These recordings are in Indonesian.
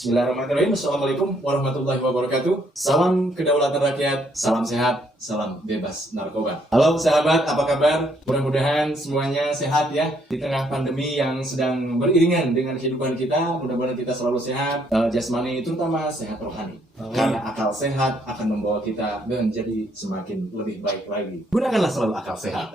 Bismillahirrahmanirrahim. Assalamualaikum warahmatullahi wabarakatuh. Salam kedaulatan rakyat, salam sehat, salam bebas narkoba. Halo sahabat, apa kabar? Mudah-mudahan semuanya sehat ya. Di tengah pandemi yang sedang beriringan dengan kehidupan kita, mudah-mudahan kita selalu sehat, jasmani terutama sehat rohani. Karena akal sehat akan membawa kita menjadi semakin lebih baik lagi. Gunakanlah selalu akal sehat.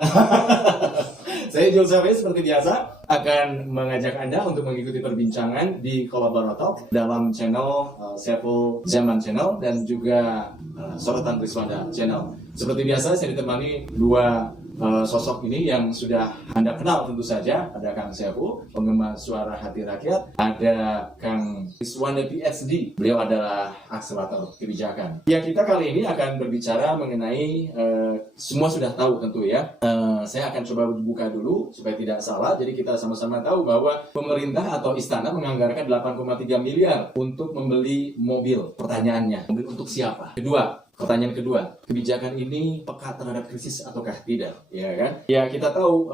Saya Jules Safi seperti biasa akan mengajak Anda untuk mengikuti perbincangan di Kolaborator dalam channel Saiful Zaman Channel dan juga Sorotan Riswanda Channel. Seperti biasa saya ditemani dua sosok ini yang sudah Anda kenal tentu saja. Ada Kang Saiful, penggemar suara hati rakyat. Ada Kang Riswanda PhD, beliau adalah akselerator kebijakan. Ya, kita kali ini akan berbicara mengenai semua sudah tahu tentu ya. Saya akan coba buka dulu supaya tidak salah. Jadi kita sama-sama tahu bahwa pemerintah atau istana menganggarkan 8,3 miliar untuk membeli mobil. Pertanyaannya, mobil untuk siapa? Pertanyaan kedua, kebijakan ini peka terhadap krisis ataukah tidak, ya kan? Ya, kita tahu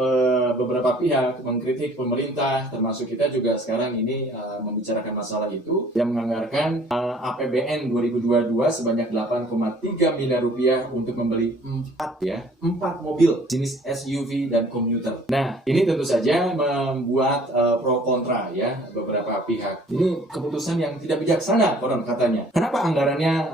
beberapa pihak mengkritik pemerintah, termasuk kita juga sekarang ini membicarakan masalah itu, yang menganggarkan APBN 2022 sebanyak 8,3 miliar rupiah untuk membeli 4 mobil jenis SUV dan komuter. Nah, ini tentu saja membuat pro kontra ya beberapa pihak. Ini keputusan yang tidak bijaksana, konon katanya. Kenapa anggarannya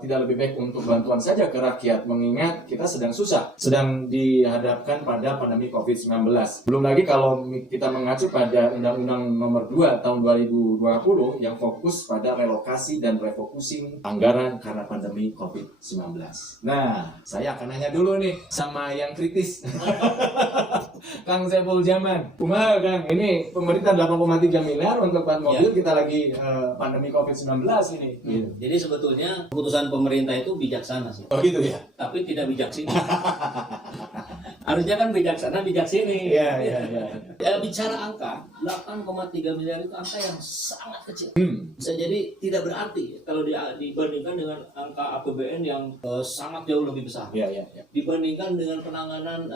tidak lebih baik untuk bantuan saja ke rakyat, mengingat kita sedang susah, sedang dihadapkan pada pandemi COVID-19. Belum lagi kalau kita mengacu pada Undang-Undang Nomor 2 Tahun 2020 yang fokus pada relokasi dan refocusing anggaran karena pandemi COVID-19. Nah, saya akan nanya dulu nih sama yang kritis. Kang Saiful Zaman. Kumaha Kang, ini pemerintah 8,3 miliar untuk ban mobil, kita lagi pandemi COVID-19 ini. Jadi sebetulnya keputusan pemerintah itu bijaksana sih. Oh gitu ya? Tapi tidak bijaksana. Harusnya kan bijaksana, bijaksini. Iya. Bicara angka, 8,3 miliar itu angka yang sangat kecil. Bisa jadi tidak berarti kalau dibandingkan dengan angka APBN yang sangat jauh lebih besar. Iya. Dibandingkan dengan penanganan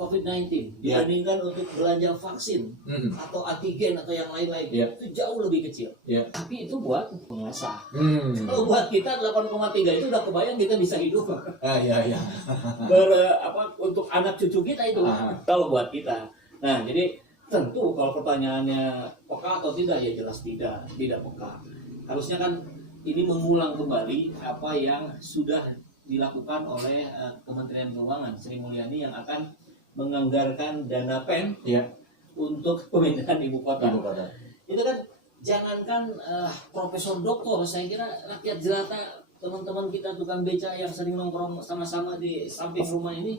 COVID-19, dibandingkan untuk belanja vaksin atau antigen atau yang lain-lain, itu jauh lebih kecil. Tapi itu buat penguasa. Kalau buat kita 8,3 itu udah kebayang kita bisa hidup. Iya. Untuk anak cucu kita itu kalau buat kita. Nah, jadi tentu kalau pertanyaannya peka atau tidak, ya jelas tidak peka. Harusnya kan ini mengulang kembali apa yang sudah dilakukan oleh Kementerian Keuangan Sri Mulyani yang akan menganggarkan dana PEN untuk pemindahan ibu kota. Itu kan jangankan profesor doktor, saya kira rakyat jelata, teman-teman kita tukang beca yang sering nongkrong sama-sama di samping rumah ini,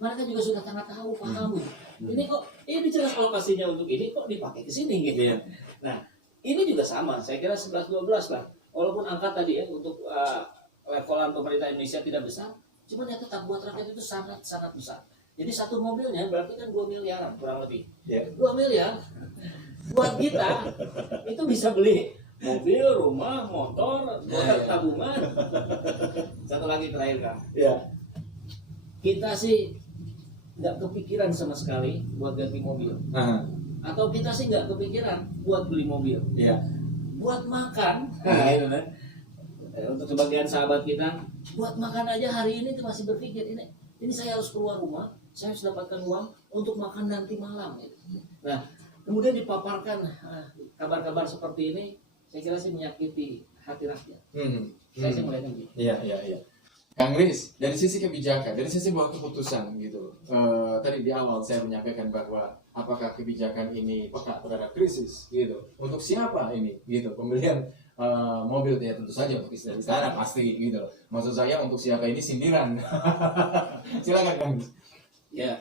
mereka juga sudah sangat tahu, paham. Ini kok, ini jelas alokasinya untuk ini, kok dipakai ke sini gitu. Nah, ini juga sama, saya kira 11-12 lah. Walaupun angka tadi ya untuk levelan pemerintah Indonesia tidak besar, cuma ya tetap buat rakyat itu sangat-sangat besar. Jadi satu mobilnya berarti kan 2 miliaran kurang lebih. 2 miliar buat kita itu bisa beli mobil, rumah, motor, tabungan. Satu lagi terakhir Kang. Kita sih nggak kepikiran sama sekali buat ganti mobil. Atau kita sih nggak kepikiran buat beli mobil. Buat makan, gitu kan. Untuk sebagian sahabat kita, buat makan aja hari ini tuh masih berpikir ini saya harus keluar rumah, saya harus dapatkan uang untuk makan nanti malam. Gitu. Nah, kemudian dipaparkan kabar-kabar seperti ini, saya kira sih menyakiti hati rakyat. Saya sih melihatnya gitu. Iya. Kang Riz, dari sisi kebijakan, dari sisi buah keputusan gitu. Tadi di awal saya menyampaikan bahwa apakah kebijakan ini peka terhadap krisis gitu. Untuk siapa ini gitu? Pembelian mobil ya tentu saja untuk istana pasti gitu. Maksud saya untuk siapa ini sindiran. Silakan Kang. Ya,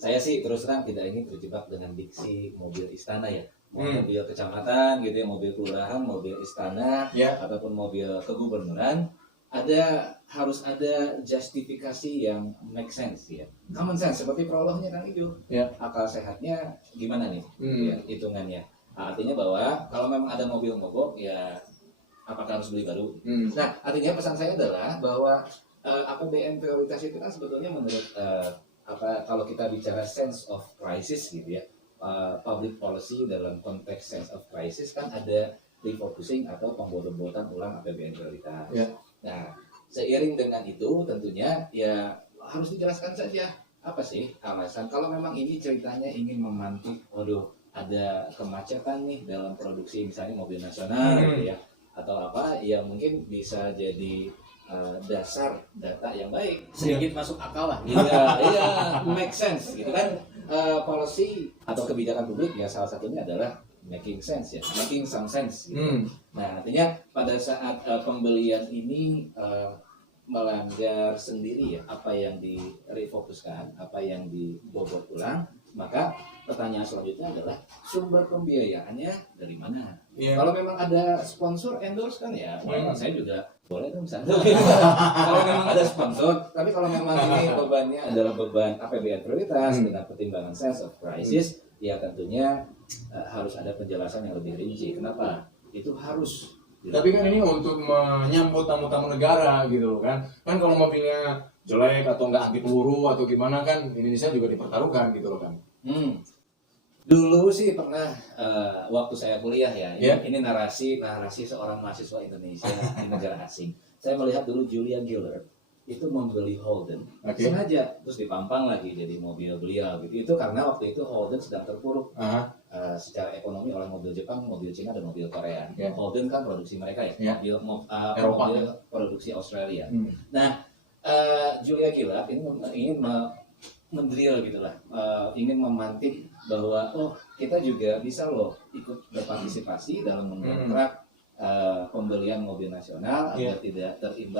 saya sih terus terang tidak ingin terjebak dengan diksi mobil istana ya. Mobil kecamatan gitu ya, mobil kelurahan, mobil istana, ataupun mobil kegubernuran. Harus ada justifikasi yang make sense ya, common sense seperti prolognya Kang Ijo. Akal sehatnya gimana nih hitungannya. Artinya bahwa kalau memang ada mobil mogok ya apakah harus beli baru. Nah, artinya pesan saya adalah bahwa APBN prioritas itu kan sebetulnya menurut kalau kita bicara sense of crisis gitu ya, public policy dalam konteks sense of crisis kan ada refocusing atau pembuatan ulang APBN prioritas. Ya. Nah, seiring dengan itu tentunya ya harus dijelaskan saja apa sih alasan kalau memang ini ceritanya ingin memantik, waduh ada kemacetan nih dalam produksi misalnya mobil nasional gitu ya, atau apa ya mungkin bisa jadi dasar data yang baik, sedikit masuk akal lah. Iya, make sense gitu kan. Policy atau kebijakan publik ya salah satunya adalah making sense ya, making some sense gitu. Nah artinya pada saat pembelian ini melanggar sendiri ya apa yang direfokuskan, apa yang dibobot ulang, maka pertanyaan selanjutnya adalah sumber pembiayaannya dari mana? Kalau memang ada sponsor endorse kan ya, saya juga boleh dong misalnya. Kalau memang ada sponsor, tapi kalau memang ini bebannya adalah beban APBN prioritas dengan pertimbangan sense of crisis, ya tentunya harus ada penjelasan yang lebih rinci. Kenapa? Itu harus. Tapi kan ini untuk menyambut tamu-tamu negara gitu loh kan. Kan kalau mobilnya jelek atau nggak anti peluru atau gimana kan Indonesia juga dipertaruhkan gitu loh kan. Dulu sih pernah waktu saya kuliah ya, ini narasi seorang mahasiswa Indonesia di negara asing. Saya melihat dulu Julia Gillard itu membeli Holden, sengaja terus dipampang lagi jadi mobil beliau gitu. Itu karena waktu itu Holden sedang terpuruk secara ekonomi oleh mobil Jepang, mobil Cina dan mobil Korea. Holden kan produksi mereka ya, mobil produksi Australia. Nah, Julia Gillard ini ingin mendrill gitulah, ingin memantik bahwa kita juga bisa loh ikut berpartisipasi dalam mendongkrak pembelian mobil nasional agar tidak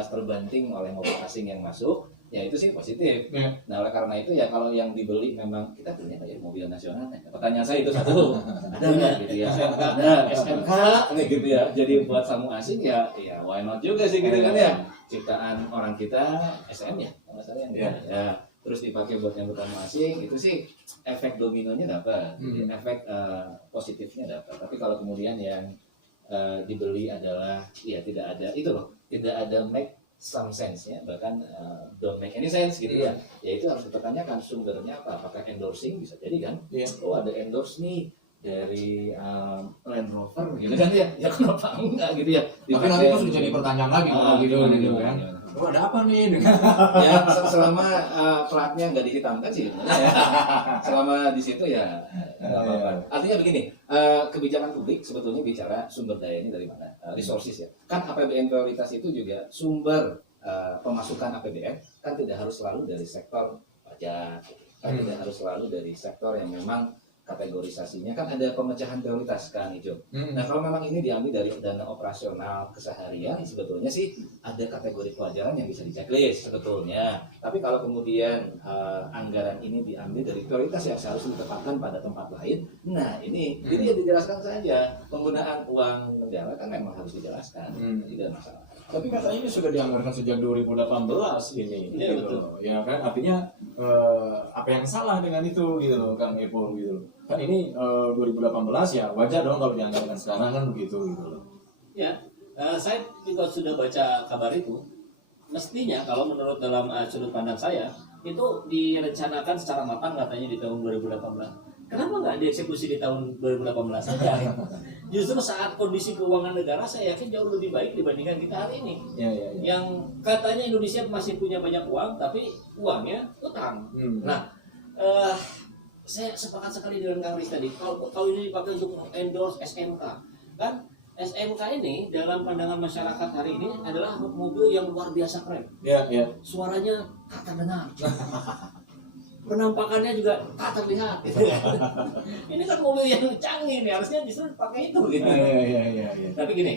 terbanting oleh mobil asing yang masuk. Ya itu sih positif. Nah oleh karena itu ya kalau yang dibeli memang kita punya ya mobil nasional. Pertanyaan saya itu satu, ada nggak gitu ya? Ada SMK nih gitu ya. Jadi buat tamu asing ya why not juga sih gitu kan ya. Ciptaan orang kita SM ya, kalau saya yang ya. Terus dipakai buat yang tamu asing, itu sih efek dominonya dapat, efek positifnya dapat. Tapi kalau kemudian yang dibeli adalah ya tidak ada itu loh, tidak ada make some sense ya, bahkan don't make any sense gitu ya. Ya itu harus dipertanyakan sumbernya apa, apakah endorsing bisa jadi kan? Ada endorse nih dari Land Rover gitu kan ya kenapa enggak gitu ya. Tapi nanti itu sudah jadi pertanyaan lagi kalau gitu kan. Ada apa nih dengan ya selama platnya nggak dihitamkan sih ya. Selama di situ ya nggak apa-apa. Artinya begini, kebijakan publik sebetulnya bicara sumber dayanya dari mana, resources ya. Kan APBN prioritas itu juga sumber pemasukan APBN kan tidak harus selalu dari sektor pajak, kan tidak harus selalu dari sektor yang memang kategorisasinya kan ada pemecahan prioritas kan Ijo. Nah kalau memang ini diambil dari dana operasional keseharian sebetulnya sih ada kategori pelajaran yang bisa di-checklist sebetulnya. Tapi kalau kemudian anggaran ini diambil dari prioritas yang seharusnya ditempatkan pada tempat lain, nah ini ya dijelaskan saja. Penggunaan uang negara kan memang harus dijelaskan, tidak masalah. Tapi katanya ini sudah dianggarkan sejak 2018 ini. Iya gitu. betul. Ya kan artinya apa yang salah dengan itu gitu loh Kang Epul gitu loh. Kan ini 2018 ya wajar dong kalau dianggarkan sekarang kan begitu gitu loh. Ya, saya juga sudah baca kabar itu. Mestinya kalau menurut dalam sudut pandang saya itu direncanakan secara matang katanya di tahun 2018. Kenapa nggak dieksekusi di tahun 2018 saja? Justru saat kondisi keuangan negara saya yakin jauh lebih baik dibandingkan kita hari ini. Yang katanya Indonesia masih punya banyak uang, tapi uangnya utang. Nah, saya sepakat sekali dengan Kang Riz tadi. Kalau ini dipakai untuk endorse SMK, kan SMK ini dalam pandangan masyarakat hari ini adalah mobil yang luar biasa keren. Suaranya tak terdengar. Penampakannya juga tak terlihat. Ini kan mobil yang canggih nih, harusnya justru pakai itu gitu. Tapi gini,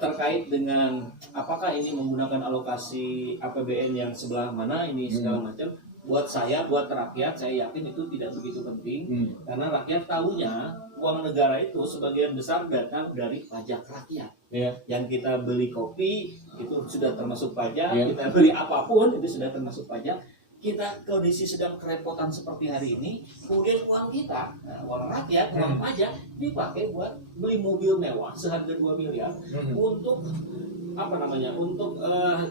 terkait dengan apakah ini menggunakan alokasi APBN yang sebelah mana ini segala macam, buat saya, buat rakyat, saya yakin itu tidak begitu penting karena rakyat tahunya uang negara itu sebagian besar datang dari pajak rakyat. Yang kita beli kopi itu sudah termasuk pajak, kita beli apapun itu sudah termasuk pajak. Kita kondisi sedang kerepotan seperti hari ini, kemudian uang kita, uang rakyat, uang pajak dipakai buat beli mobil mewah seharga 2 miliar untuk apa namanya? Untuk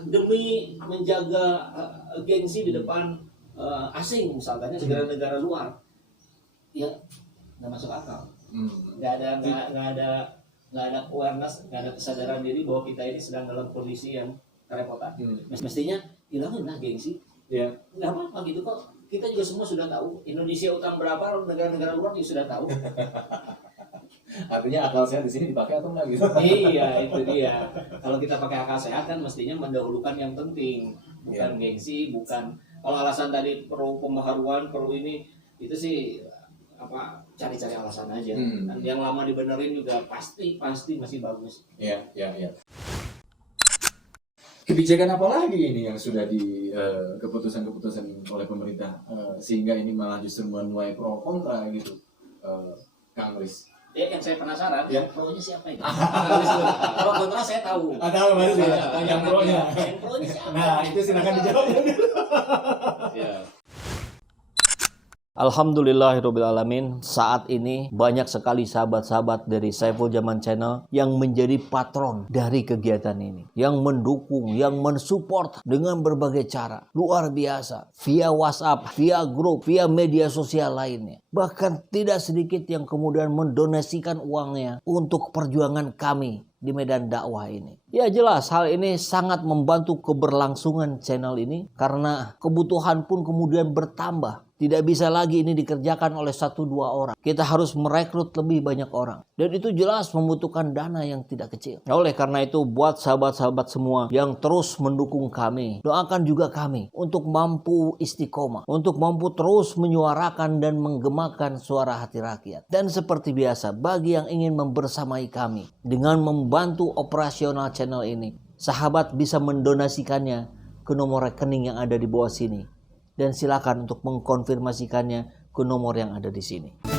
demi menjaga gengsi di depan asing, misalnya negara-negara luar. Ya nggak masuk akal. Nggak ada nggak ada awareness, nggak ada kesadaran diri bahwa kita ini sedang dalam kondisi yang kerepotan. Mestinya hilangin lah gengsi. Ya. Nggak apa-apa gitu kok. Kita juga semua sudah tahu. Indonesia utang berapa, negara-negara luar juga sudah tahu. Artinya akal sehat di sini dipakai atau enggak gitu? Iya, itu dia. Kalau kita pakai akal sehat kan mestinya mendahulukan yang penting, bukan gengsi, bukan. Kalau alasan tadi perlu pembaharuan, perlu ini, itu sih apa cari-cari alasan aja. Dan yang lama dibenerin juga pasti masih bagus. Iya. Kebijakan apa lagi ini yang sudah di keputusan-keputusan oleh pemerintah sehingga ini malah justru menuai pro kontra gitu, Kang Riz? Ya, yang saya penasaran, Ya. yang pro-nya siapa itu? Kalau kontra saya tahu. Tahu Mas ya, yang pro-nya. Yang pro-nya siapa? Nah, itu silakan dijawab. Ya. Alhamdulillahirrabbilalamin, saat ini banyak sekali sahabat-sahabat dari Saiful Zaman Channel yang menjadi patron dari kegiatan ini, yang mendukung, yang mensupport dengan berbagai cara. Luar biasa, via WhatsApp, via grup, via media sosial lainnya. Bahkan tidak sedikit yang kemudian mendonasikan uangnya untuk perjuangan kami di medan dakwah ini. Ya jelas hal ini sangat membantu keberlangsungan channel ini karena kebutuhan pun kemudian bertambah. Tidak bisa lagi ini dikerjakan oleh 1-2 orang. Kita harus merekrut lebih banyak orang. Dan itu jelas membutuhkan dana yang tidak kecil. Oleh karena itu buat sahabat-sahabat semua yang terus mendukung kami, doakan juga kami untuk mampu istiqomah, untuk mampu terus menyuarakan dan menggemakan suara hati rakyat. Dan seperti biasa, bagi yang ingin membersamai kami dengan membantu operasional channel ini, sahabat bisa mendonasikannya ke nomor rekening yang ada di bawah sini. Dan silakan untuk mengkonfirmasikannya ke nomor yang ada di sini.